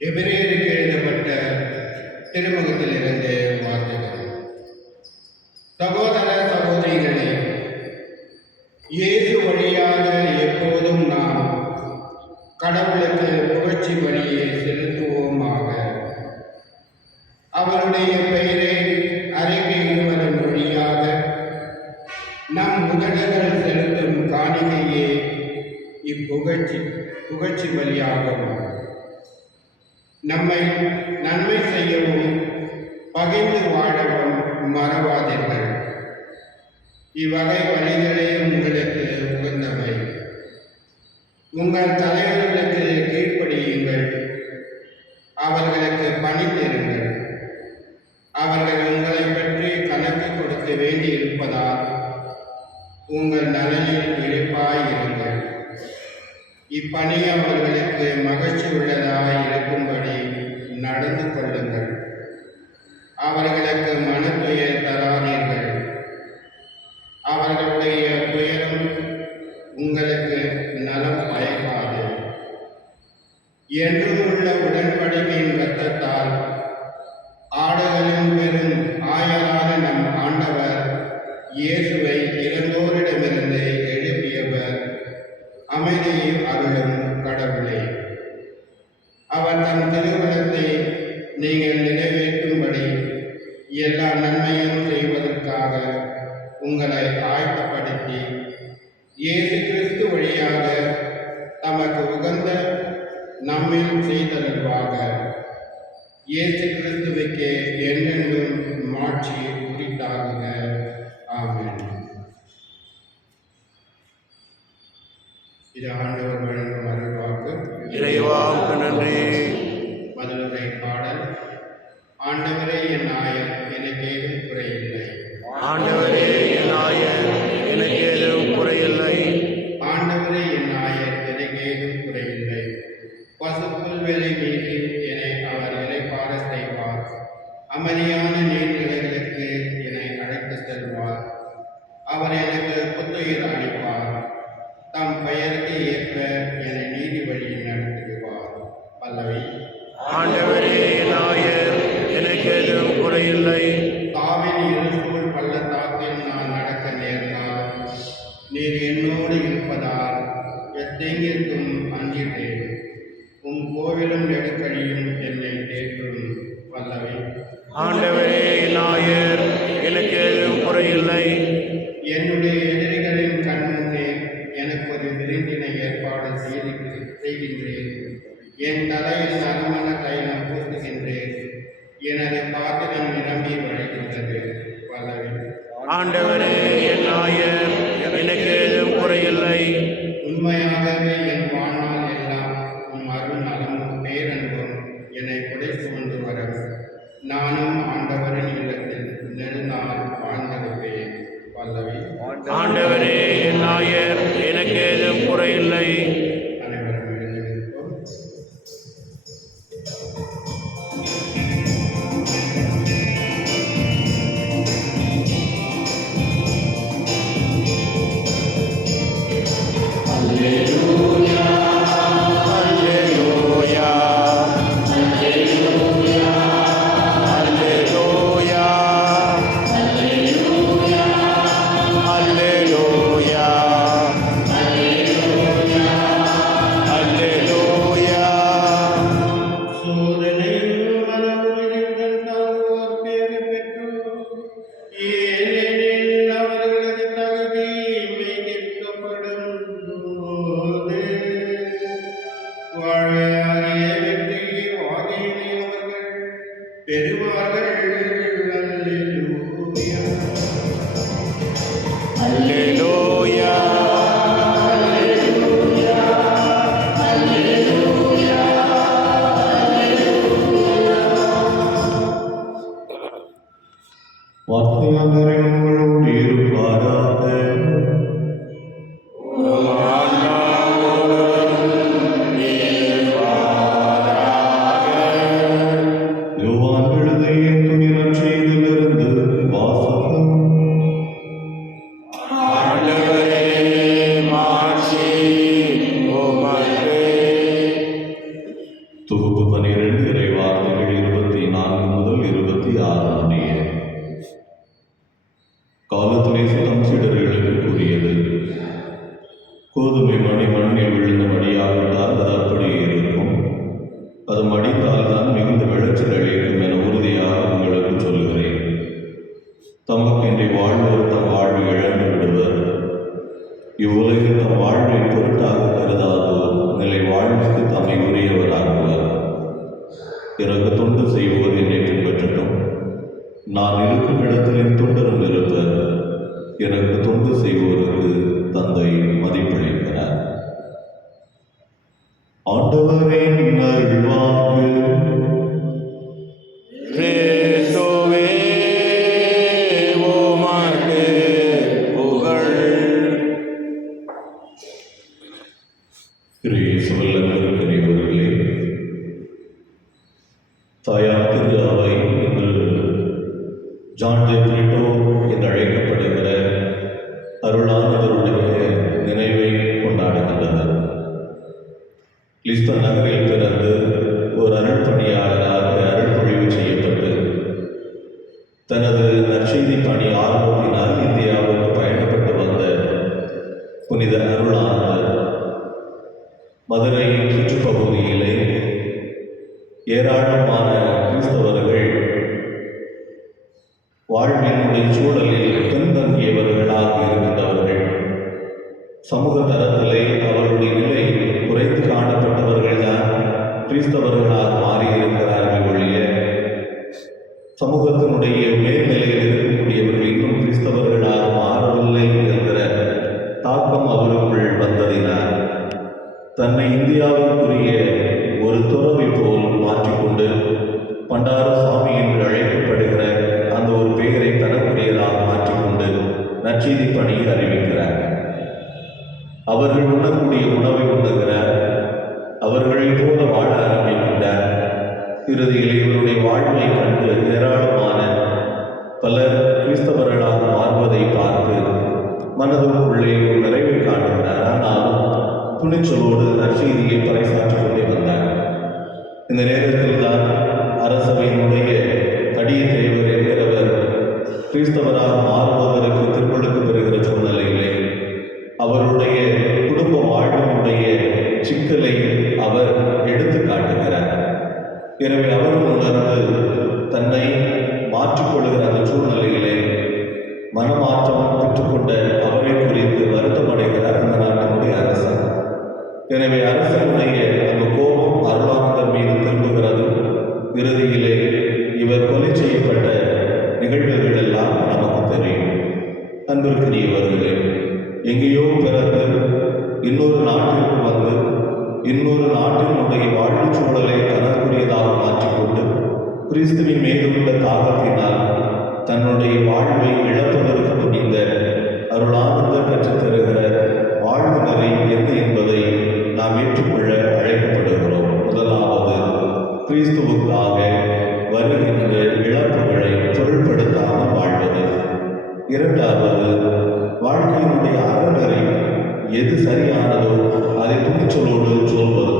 எபிரேயருக்கு எழுதப்பட்ட திருமுகத்திலிருந்து வார்த்தைகள். சகோதர சகோதரிகளே, இயேசு வழியாக எப்போதும் நாம் கடவுளுக்கு புகழ்ச்சி வழியை செலுத்துவோமாக. அவருடைய பெயரை அறிக்கையிடுவதன் வழியாக நம் உதடுகள் செலுத்தும் காணிக்கையே புகழ்ச்சி வழியாகும். நம்மை நன்மை செய்யவும் பகிர்ந்து வாழவும் மறவாதீர்கள். இவ்வகை வழிகளே உங்களுக்கு உகந்தவை. உங்கள் தலைவர்களுக்கு கீழ்ப்படியுங்கள், அவர்களுக்கு பணிந்திருங்கள். அவர்கள் உங்களை பற்றி கணக்கு கொடுக்க வேண்டியிருப்பதால் உங்கள் நலனில் விழிப்பாயிருங்கள். இப்பணி அவர்களுக்கு மகிழ்ச்சி உள்ளதாய் இருக்கும்படி நடந்து கொள்ளுங்கள். அவர்களுக்கு மனத்துயர் தராதீர்கள். அவர்களுடைய துயரம் உங்களுக்கு நலம் பயக்காது. என்றும் உள்ள உடன்படிக்கையின் இரத்தத்தால் ஆடுகளின் பெரும் ஆயரான நம் ஆண்டவர் இயேசுவை இறந்தோரிடமிருந்து எழுப்பியவர் அமைதியை அருளும் கடவுளே. அவர் தம் திருவுளத்தை நீங்கள் நிறைவேற்றும்படி எல்லா நன்மையும் செய்வதற்காக உங்களை ஆயத்தப்படுத்தி இயேசு கிறிஸ்து வழியாக தமக்கு உகந்த நம்மில் செய்தருள்வாக. இயேசு கிறிஸ்துவுக்கே என்றென்றும் மாட்சி உரித்தாகுக. ஆமென். இது ஆண்டவர் வழங்கும் அருள்வாக்கு. இறைவாவுக்கு நன்றி. மதுரை பாடல். ஆண்டவரே என் ஆயர், எனக்கு ஏதும் குறையில்லை. ஆண்டவரே என் ஆயர், எனக்கு ஏதும் குறையில்லை. ஆண்டவரே என் ஆயர், எனக்கு ஏதும் குறையில்லை. பசுப்புல்வெளி மீது என்னை அவர் இளைப்பாற செய்வார். அமைதியான நீர்நிலைகளுக்கு என்னை அழைத்து செல்வார். அவர் எனக்கு புத்துயிர் அளிப்பார். தம் பெயருக்கு ஏற்ப என்னை நீதி வழியில் நடத்துவார். பல்லவி. ஆண்டவரே என் ஆயர், எனக்கு ஏதும் குறையில்லை. தாவின் இருசூழ் பள்ளத்தாக்கில் நான் நடக்க நேர்ந்தால் நீர் என்னோடு இருப்பதால் எத்தெங்கிற்கும் அஞ்சிட்டேன். உம் கோவிலும் நெடுக்கழியும் என்னை தேற்றும். பல்லவி. ஆண்டவரே என் ஆயர், எனக்கு ஏதும் குறையில்லை. என்னுடைய எதிரிகளின் கண் முன்னே எனக்கு ஒரு விருந்தினை ஏற்பாடு செய்கின்றேன். என் தலையில் நறுமண தைலம் பூசுகின்றேன். எனது பாத்திரம் நிரம்பி வழிகின்றது. பல்லவி. ஆண்டவரே என் ஆயர், எனக்கு ஏதும் குறையில்லை. உண்மையாகவே என் வாழ்நாள் எல்லாம் உம் அருள் நலமும் பேரன்பும் என்னை புடை சுமந்து வர நானும் ஆண்டவரின் இல்லத்தில் நெடுநாள் வாழ்ந்திருப்பேன். பல்லவி. ஆண்டவரே என் ஆயர், எனக்கு ஏதும் குறையில்லை. அனைவரும் எழுந்திருப்போம். Alleluia. கோதுமை மணி மண்ணில் விழுந்த மடியாவிட்டால் அது அப்படியே இருக்கும். அது மடித்தால் தான் மிகுந்த விளைச்சல் அளிக்கும் என உறுதியாக உங்களுக்கு சொல்கிறேன். தமக்கின்றி வாழ்வோர் தம் வாழ்வை இழந்து விடுவர். இவ்வுலகில் தம் வாழ்வை பொருட்டாக கருதாதோர் நிலை வாழ்வுக்கு தம்மை உரியவராகுவர். எனக்கு தொண்டு செய்வோர் என்னை பின்பற்றட்டும். நான் இருக்கும் இடத்தில் என் தொண்டரும் இருப்பர். எனக்கு தொண்டு செய்வோருக்கு தந்தை மதிப்பளிக்கிறார். ஆண்டவரின் அருள்வாக்கு. கிறிஸ்துவே உமக்கு புகழ். கிறிஸ்துவில் அன்புக்குரியவர்களே, தாயார் திரு அவை இன்று ஜான் டி பிரிட்டோ என்று அழைக்கப்படுகிற அருளானவருடைய நினைவை கொண்டாடுகின்றது. லிஸ்பன் நகரில் பிறந்து ஒரு அருள் பணியாளராக அருள்பொழிவு செய்யப்பட்டு தனது நற்செய்தி பணி ஆர்வத்தினால் இந்தியாவுக்கு பயணப்பட்டு வந்த புனித அருளானவர் மதுரை சுற்றுப்பகுதியிலே ஏராளமான கிறிஸ்தவர்கள் வாழ்வினுடைய சூழலில் பின்தங்கியவர்களாக இருக்கின்றவர்கள், சமூக தரத்திலே அவர்களுடைய நிலை குறைந்து காணப்பட்டவர்கள் தான் கிறிஸ்தவர்களாக மாறியிருக்கிறார்கள் ஒழிய சமூகத்தினுடைய மேல்நிலையில் இருக்கக்கூடியவர்கள் இன்னும் கிறிஸ்தவர்களாக மாறவில்லை என்கிற தாக்கம் அவருக்குள் வந்ததினால் தன்னை இந்தியாவுக்குரிய ஒரு துறவி போல் மாற்றிக்கொண்டு பண்டார சாமி என்று அழைக்கப்படுகிற அந்த ஒரு பெயரை தனக்குரியதாக மாற்றிக்கொண்டு நற்செய்தி பணியை அறிவிக்கிறார். அவர்கள் உண்ணக்கூடிய உணவை உண்ணுகிறார். அவர்களைப் போல வாழ ஆரம்பிக்கின்றார். இறுதியில் இவருடைய வாழ்வை கண்டு ஏராளமான பலர் கிறிஸ்தவர்களாக மாறுவதை பார்த்து மனதுக்குள்ளே ஒரு நிறைவை காணுகிறார். ஆனாலும் துணிச்சலோடு நற்செய்தியை பறைசாற்றிக் கொண்டே வந்தார். இந்த நேரத்தில் தான் அரசவையினுடைய தடிய தேவர் என்கிறவர் கிறிஸ்தவராக மாறுவதற்கு திருமணக்கு பெறுகிற சூழ்நிலையிலே அவருடைய குடும்ப வாழ்வினுடைய சிக்கலை அவர் எடுத்து காட்டுகிறார். எனவே அவரும் உணர்ந்து தன்னை மாற்றிக்கொள்கிற அந்த சூழ்நிலையிலே மனமாற்றம் பெற்றுக்கொண்ட அவரை குறித்து வருத்தமடைகிறார் அந்த நாட்டினுடைய அரசன். எனவே அரசனுடைய அந்த கோபம் அருளானந்தர் மீது திரும்புகிறது. இறுதியிலே இவர் கொலை செய்யப்பட்ட நிகழ்வுகள் எல்லாம் நமக்கு தெரியும். அன்பிற்குரியவர்களே, எங்கேயோ பிறந்து இன்னொரு நாட்டிற்கு வந்து இன்னொரு நாட்டினுடைய வாழ்வு சூழலை தனக்குரியதாக மாற்றிக்கொண்டு கிறிஸ்துவின் மீதுள்ள தாகத்தினால் தன்னுடைய வாழ்வை இழப்பதற்கு துணிந்த அருளானந்தர் கற்றுத்தருகிற வாழ்வு நிலை என்ன என்பதை நாம் ஏற்றுக்கொள்ள அழைக்கப்படுகிறோம். முதலாவது, கிறிஸ்துவுக்காக வருகின்ற இழப்புகளை பொருட்படுத்தாமல் வாழ்வது. இரண்டாவது, வாழ்க்கையினுடைய அறநெறி எது சரியானதோ அதை துணிச்சலோடு சொல்வது.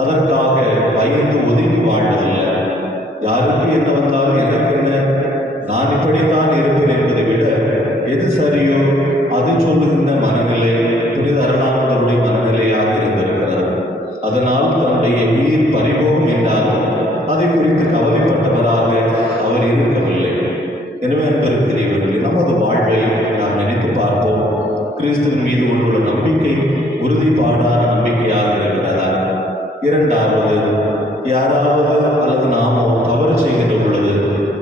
அதற்காக பயந்து ஒதுங்கி வாழ்வதில்லை. யாருக்கு என்ன வந்தாலும் எனக்கு என்ன, நான் இப்படித்தான் இருப்பேன் என்பதை விட எது சரியோ அது சொல்லுகின்ற மனநிலை புனித அருளானந்தருடைய மனநிலையாக இருந்திருக்கிறது. அதனால் தன்னுடைய உயிர் பறிபோகும் என்றாலும் அதை குறித்து கவலைப்பட்டவராக அவர் இருக்கவில்லை. எனவே அன்பிற்குரியவர்களே, நமது வாழ்வை நாம் நினைத்து பார்ப்போம். கிறிஸ்துவின் மீது உள்ள நம்பிக்கை உறுதிப்பாடான நம்பிக்கையாக இருக்கிறதா? இரண்டாவது, யாராவது அல்லது நாமோ தவறு செய்கின்ற பொழுது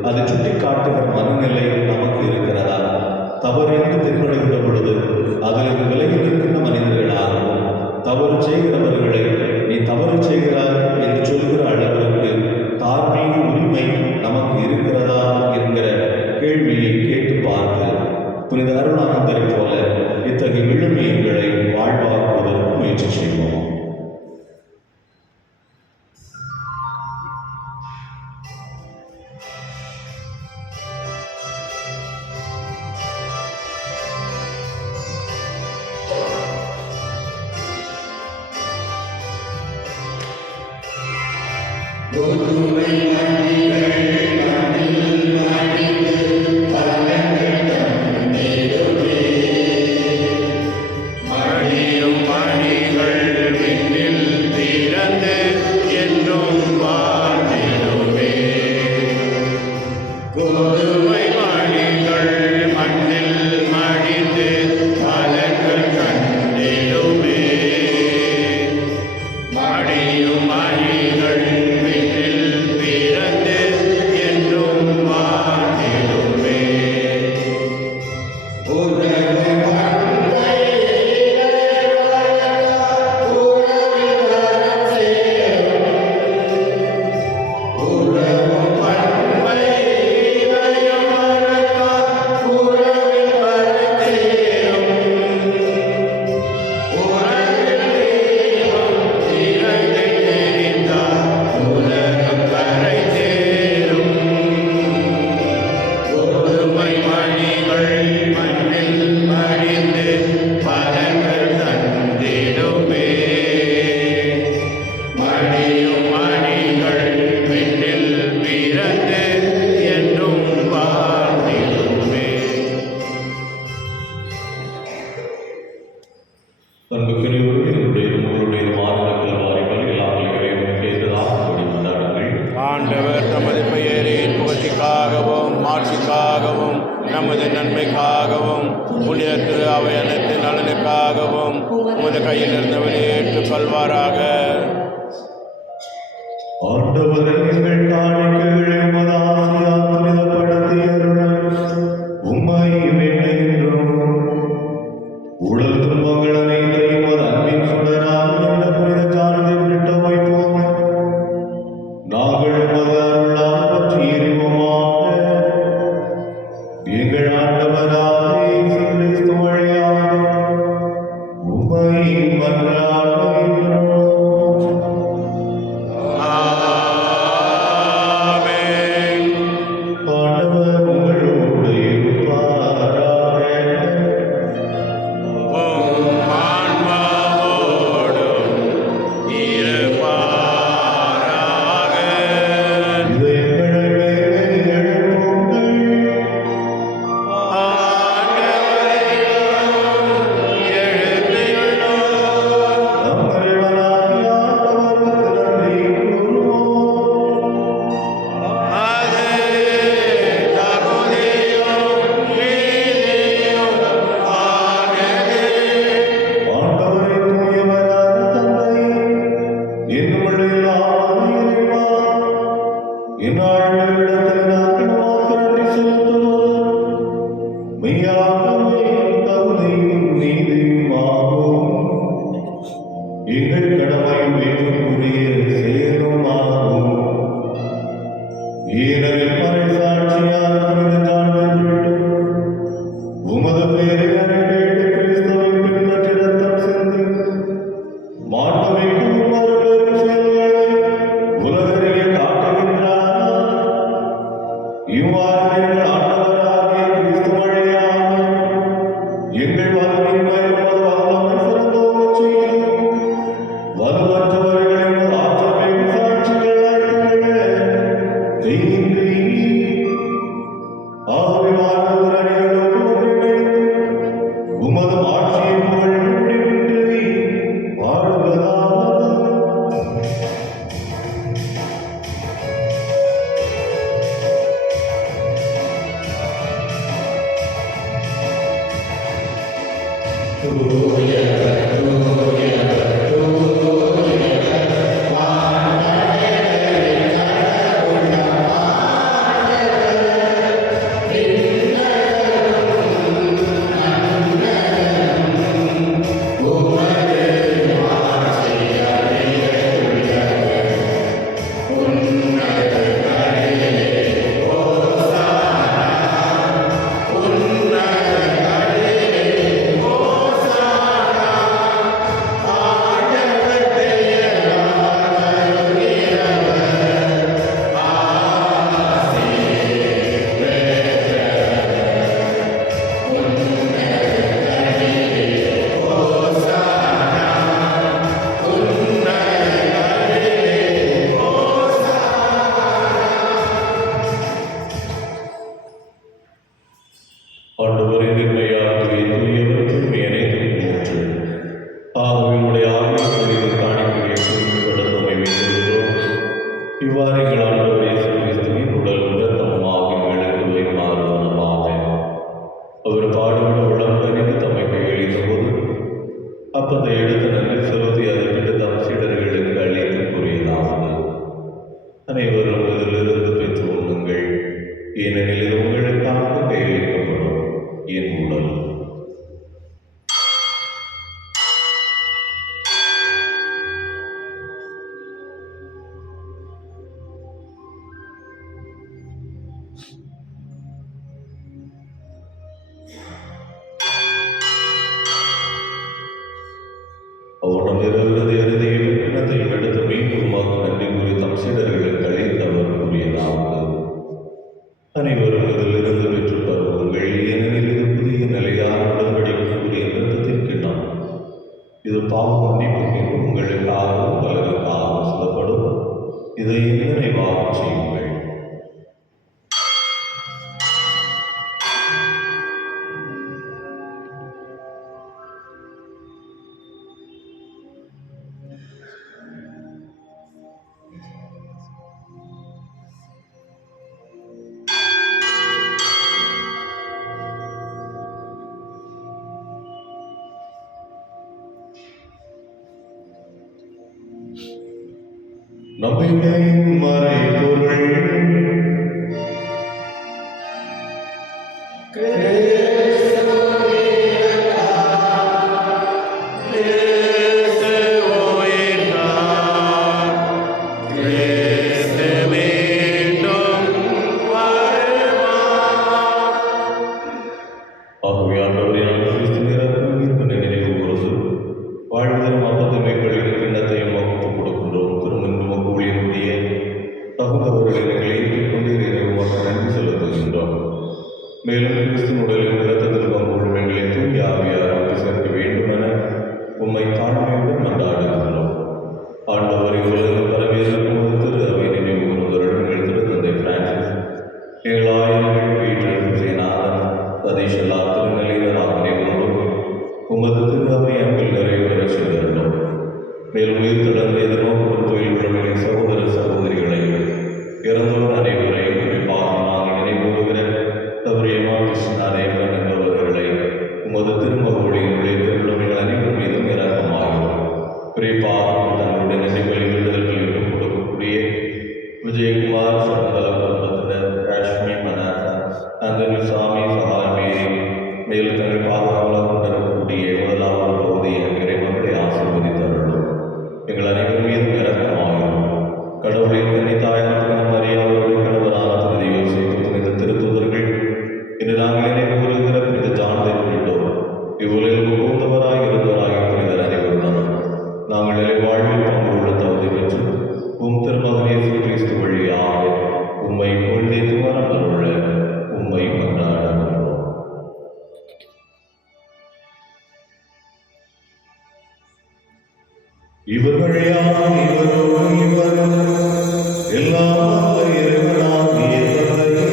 அதை சுட்டி காட்டுகிற மனநிலை நமக்கு இருக்கிறதா? தவறென்று திட்டமிடுகின்ற பொழுது அதில் விலகி நிற்கின்ற மனிதர்களாகவும் தவறு செய்கிறவர்களை நீ தவறு செய்கிறார் என்று சொல்கிற அளவிற்கு தார்மீக உரிமை நமக்கு இருக்கிறதா என்கிற கேள்வியை கேட்டு பார்த்து புனித அருளானந்தரை போல இத்தகைய விழுமியங்களை வாழ்வாக்குவதற்கு முயற்சி செய்வோம். மடியும் அன்புக்குரியவர்களே, என்னுடைய உங்களுடைய மாநிலத்தில் வாரிகள் எல்லாம் இறைவனுக்கு எதிராகும்படி மன்றாடுங்கள். ஆண்டவர் தமது பெயரின் புகழ்ச்சிக்காகவும் மாட்சிக்காகவும் நமது நன்மைக்காகவும் புனித திரு அவை அனைத்து நலனுக்காகவும் உமது கையிலிருந்து வெளியேற்றுக் கொள்வாராக. ஆண்டவரே, எங்கள் காணிக்கைகளை உமது ஆசையால் புனிதப்படுத்தி அருள உம்மை வேண்டுகின்றோம். உடல் துன்பங்கள் அனைத்தையும் உமது அன்பின் சுடரால் என்ற புனித சார்ந்தில் விட்டு வைப்போம். நாங்கள் உமது அருளால் பற்றி எறிவோமாக. எங்கள் ஆண்டவராகிய இயேசு கிறிஸ்து வழியாக உம்மை மன்றாடுகின்றோம். ஆண்டவர் உங்களோடு இருப்பாராக. இதயங்களை மேலே எழுப்புங்கள். நம் இறைவனாகிய ஆண்டவருக்கு நன்றி கூறுவோம். ஆண்டவரே, தூயவரான தந்தை, என்னுடைய இறைவா, இந்நாளிடத்தில் நாங்கள் உமக்கு நன்றி செலுத்துவோம். மெய்யாகவே தகுதியும் நீதியுமாகும். எங்கள் கடமையும் வேண்டுக்குரிய செயலுமாகும். ஏனெனில் மறைசாட்சியால் புனித சான்றிதழ் உமது பெயரை அறிக்கையிட்டு கிறிஸ்துவை பின்பற்றி ரத்தம் சிந்தி மாண்புமிக்கும் உமது பெரும் செயல்களை உலகறிய காட்டுகின்றார். இவ்வாறு எங்கள் ஆண்டவராகிய கிறிஸ்து வழியாக எங்கள் வாழ்வின் மேல் உமது வல்லமை சிறந்தோங்கச் செய்து வலுவற்றவர்களை உமது ஆற்றல் மிகு சாட்சிகளாய் திகழ செய்கின்றீர். ஆகவே வாழ்ந்தவர் அனைவரோடு ஒன்றிணைந்து உமது ஆட்சியை புகழ் முடிவின்றி வாழ்வதாவது. ஆண்டவரே, நிர்மையாகவே தூயவர், தூய்மை அனைத்தும் ஊற்று. ஆகவே உம்முடைய ஆவியை காணிக்கையை குறிப்பிடத் உம்மை வேண்டுகிறோம். இவ்வாறு எங்கள் ஆண்டவர் இயேசு கிறிஸ்துவின் உடல் இரத்தமாக எங்களுக்கு வைமாறுவனமாக. அவர் பாடுபட உடல் கனிந்து தம்மை கையளித்த போது அப்பத்தை எடுத்து நன்றி செலுத்தி அதை விட்டு தம் சீடர்களுக்கு அளித்து கூறியதாவது: அனைவரும் இதிலிருந்து பெற்று உண்ணுங்கள், ஏனெனில் இது உங்களுக்காக கையளிக்கப்படும் என் உடல். அவனும் இரவிரது இறுதியில் கிண்ணத்தையும் எடுத்து மீண்டும் நன்றி கூறி தம் சீடர்களுக்கு அளித்து அவர் கூறியதாவது: அனைவரும் இதிலிருந்து பெற்று பருவுங்கள், ஏனெனில் இது புதிய நிலையான உடன்படிக்கைக்குரிய இரத்தத்தின் கிண்ணம். இது பாவ மன்னிப்புக்கு உங்களுக்காகவும் பலருக்காகவும் சொல்லப்படும். இதை நினைவாக செய்யுங்கள். நம்பிக்கை மறைபொருள் ஆகவே ஆண்டவரே, நாங்கள் கிறிஸ்து நேரத்தில் உயிர்ப்பினை நினைவு கூர்ந்து வாழ்வதன் அப்பத்தை கழிவு கிண்ணத்தையும் ஒப்புக் கொடுக்கின்றோம். திருமணம் ஊழியனுடைய தகுந்தவர்களை நாங்கள் ஏற்றுக்கொண்டு நிறைவாக நன்றி செலுத்துகின்றோம். மேலும் கிறிஸ்துவின் உடலில் இரத்தத்தில் பங்குள்ள எங்களை தூய ஆவியார் ஒன்று சேர்க்க வேண்டுமென உம்மை தாழ்மையுடன் மன்றாடுகின்றோம். ஆண்டவர் இவ்வுலகம் பரவியிருக்கும் திரு அவை நினைவு கூர்ந்தவர்கள் எங்கள் திருத்தந்தை பிரான்சிஸ், எங்கள் ஆயர்கள் பீட்டர், சேனாதன், சதீஷ் எல்லா திருநிலையினர் அனைவரோடும் உமது திரு அவை அன்பில் நிறைவேற செய்திருந்தோம். மேலும் உயிர் தொடர்ந்து எதிர்நோக்கும் தொழில் உறவுகளை சகோதர சகோதரிகளை இறந்தோர் அனைவரையும் குறிப்பாக நாங்கள் நினைவுறுகிற தவறியமா கிருஷ்ணாரேவன் என்பவர்களை உமது திருமகளின் உழைப்பில் அனைவர் மீதும் இறக்கமாகும். குறிப்பாக தங்களுடைய நெறிகளை விடுதல்கள் விட்டுக் கொடுக்கக்கூடிய விஜயகுமார், சகுந்தல குடும்பத்தினர், காஷ்மி, மனாசா, அந்தனி, சாமி, சகாமேரி, மேலும் தங்கள் பாதுகாவலாக கொண்டிருக்கக்கூடிய முதலாவது பகுதியை இறைமக்களை ஆசீர்வதித்தார்கள். எங்கள் அனைவர் மீதும் இறக்கமாகும். கடவுளின் கன்னித்தாயான மரியாதையுடைய கடவுளான புனித யோசேப்பு, புனித திருத்தூதர்கள், இன்று நாங்கள் நினைவுகூருகிற புனித ஜானதை உள்ளிட்டோர், இவ்வுலகில் உகந்தவராய் இருந்தவராக புனிதர் அனைவருடன் நாங்கள் நிலை வாழ்வில் பங்கு உள்ள தகுதி பெற்று உம் திருமகன் இயேசு கிறிஸ்து வழியாக உம்மை பொழுதேத்து வரமருள உம்மை மன்றாடுகின்றோம். இவர் வழியாக இவரோடு இவரும் எல்லாம் வல்ல இறைவனாகிய தந்தை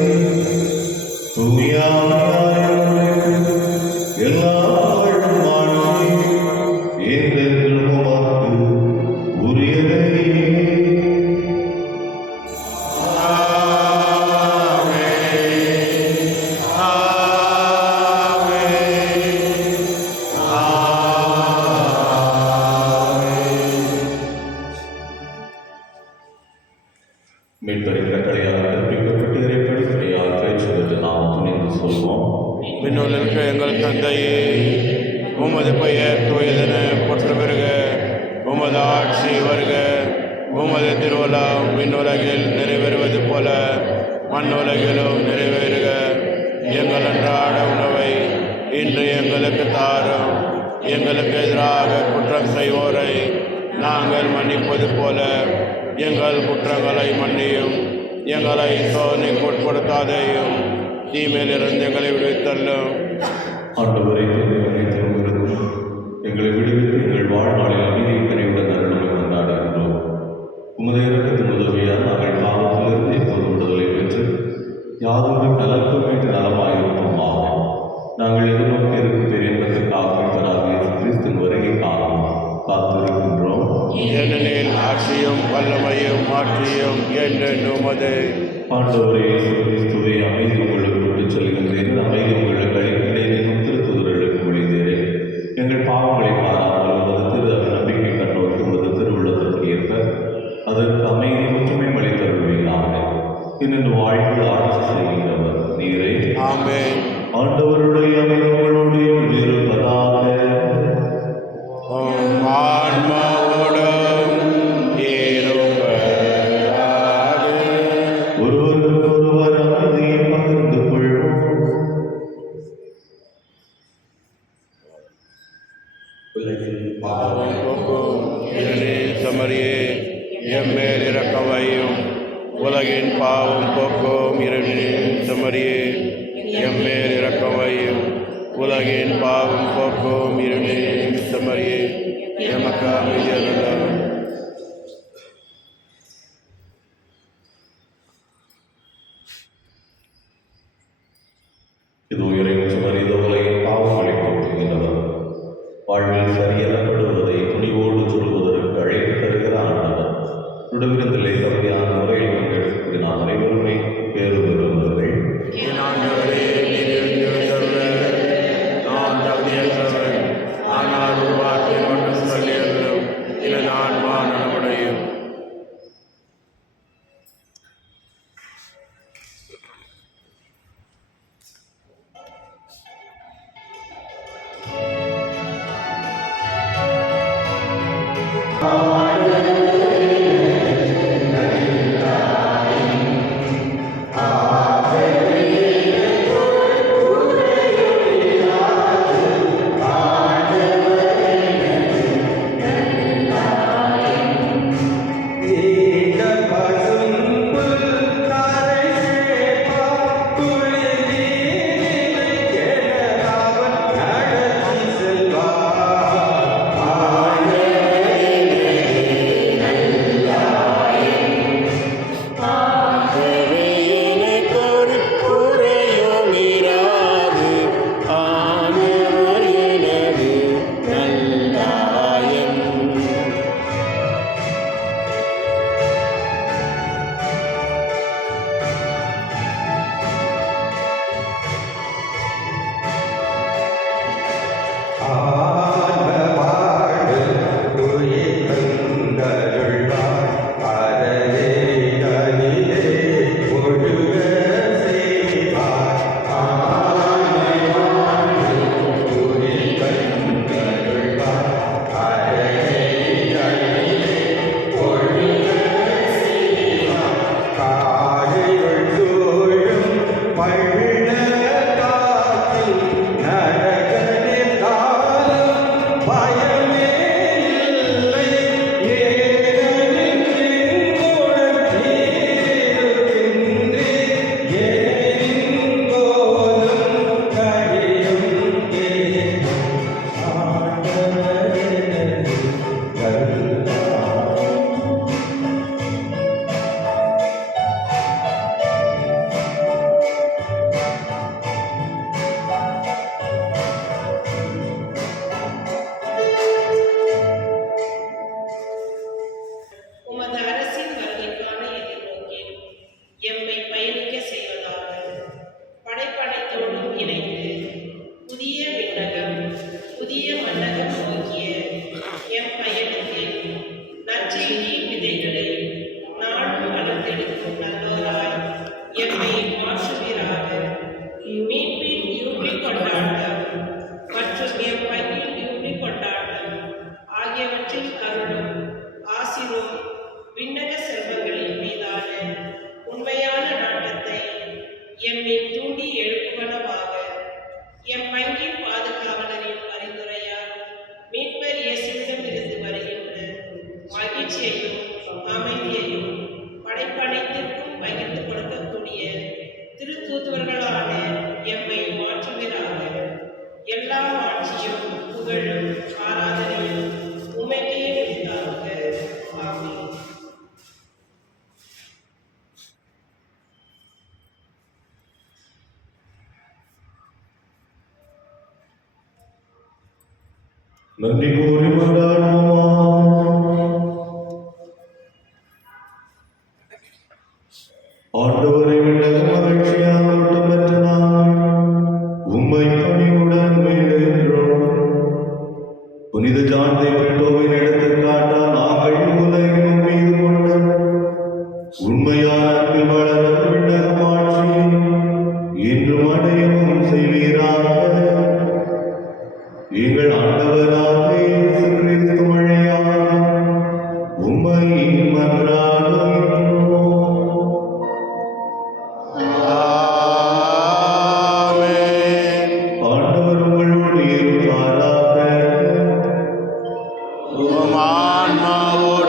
தூய ஆவியானவருக்கு எல்லா புகழும் ஆட்சியும் என்றென்றும் உமக்கு உரியதே. மீட்பரின் கட்டளையாக கற்பிக்கப்பட்டு இறைப்படிப்படியாக பேச்சுவது நாம் துணிந்து சொல்வோம். விண்ணுலக எங்கள் தந்தையே, உமது பெயர் தூயதென போற்ற பெறுக, உமது ஆட்சி வருக, உமது திருவுளம் விண்ணுலகில் நிறைவேறுவது போல மண்ணுலகிலும் நிறைவேறுக. எங்கள் அன்றாட உணவை இன்று எங்களுக்கு தாரும். எங்களுக்கு எதிராக குற்றம் செய்வோரை நாங்கள் மன்னிப்பது போல எங்கள் குற்றங்களை மன்னியும். எங்களை சோதனைக்கு உட்படுத்தாதேயும், தீமையிலிருந்து எங்களை விடுவித்தள்ளும். ஆண்டவரை திரும்புகிறது எங்களை விடுவித்து எங்கள் வாழ்நாளில் அமைதியை கரையுடன் அருளை கொண்டாடுகின்றோம். உமது இறக்கத்தின் உதவியால் நாங்கள் பாவத்திலிருந்து எப்போது விடுதலை பெற்று யாதொரு கலக்கமேற்று நலமாயிருப்போமாக. நாங்கள் எதிர்நோக்கி இருக்கும் பெரியன்பத்திற்காக கிறிஸ்துவின் வருகைக்காகவும் காத்திருக்கின்றோம். ஏனெனில் ஆட்சியும் வல்லமையும் மாற்றியும் என்றென்றும் உமதே. ஆண்டவரே இயேசு கிறிஸ்துவே, அமைதி உங்களுக்கு விட்டுச் செல்கின்றேன், அமைதி உங்களுக்கு அளிக்கிறேன் என்னும் திருத்துதர்களுக்கு மொழிந்தேரே. எங்கள் பாவங்களை பாராமல் உமது திரு நம்பிக்கை கண்ணோக்கி உமது திருவுள்ளத்திற்கு ஏற்ப அதற்கு அமைதி ஒற்றுமை அளித்தருள்வீராக. இன்னும் வாழ்ந்து ஆட்சி செய்கின்றவர் நீரே. ஆமென். ஆண்டவருடைய அமைதிகளோடு இருப்பதாக. உம் ஆன்மாவோடும் இருப்பதாக. ஒருவருக்கொருவர் அமைதியை பகிர்ந்து கொள்வோம். உலகில் பாவம் போக்கும் இரணே சமரியே, எம்மேல் இரக்கமையும். உலகின் பாவம் போக்கும் இரணே சமரியே, எம்மேல் இரக்கமையும். உலகின் பாவம் போக்கும் இரணே சமரியே, எமக்கு அமைதியருளும். இதோ இறைவன் இந்த உலகின் பாவங்களை போக்குகின்றவர். வாழ்வில் சரியெனப்படுவதை துணிவோடு சொல்வதற்கு அழைப்பு தருகிற ஆண்டவர். உடவிருந்திலே தகுதியான முறையில் பங்கெடுத்து நாம் அனைவருமே பேரு பெறுவர்கள். என் ஆண்டவரே, நீர் எழுந்தருள நான் தகுதியற்றவன். ஆனால் ஒரு வார்த்தை மட்டும் சொல்லியருளும், எனது ஆன்மா நலமடையும். உமது அரசின் வருகைக்கான எதிர்நோக்கில் எம்மை பயணிக்க செய்வதாக. படைப்படைத்தோடும் இணைந்து புதிய விண்ணகம் புதிய மன்னகம் நோக்கிய எம் பயணத்தில் நற்செய்தியின் விதைகளை நாடும் வளர்த்தெடுக்கும் நல்லோராய் எம்மை மாற்றுவீராக. மீட்பின் யூபி கொண்டாட்டம் மற்றும் எம் பங்கின் யூபி கொண்டாட்டம் ஆகியவற்றில் அருளும் ஆசிரும் விண்ணக செல்வங்களின் மீதான உண்மையான நாட்டத்தை எம்மில் தூண்டி எழுப்புவனவாக. எம் பங்கின் பாதுகாவலரின் பரிந்துரையால் மீட்பர் இயேசுவிடமிருந்து வருகின்ற மகிழ்ச்சியையும் அமைதியையும் படைப்பனைத்திற்கும் பகிர்ந்து கொடுக்கக்கூடிய திருத்தூதுவர்களான எம்மை மாற்றுவீராக. எல்லா ஆட்சியும் புகழும் ஆராதனையும் உமைக்கே உரித்தாக. ஆமென். நன்றி கூறி கொண்டாடுவோமா. ஆண்டவரை விண்ணகம் மகிழ்ச்சியாக ஓட்டம் பெற்ற நாங்கள் உம்மை பணிவுடன் வேண்டுகின்றோம். புனித ஜான் தேவன் எடுத்துக்காட்ட நாங்கள் உலகின் மீது கொண்ட உண்மையான அன்பில் வளர விண்ணகம் ஆட்சி என்றும் அடையவும் செய்வீராக. எங்கள் ஆண்டவராக இயேசு கிறிஸ்து வழியாக உம்மை மன்றாடுகிறோம். ஆண்டவர் உங்களோடு இருப்பாராக. உம் ஆன்மாவோடு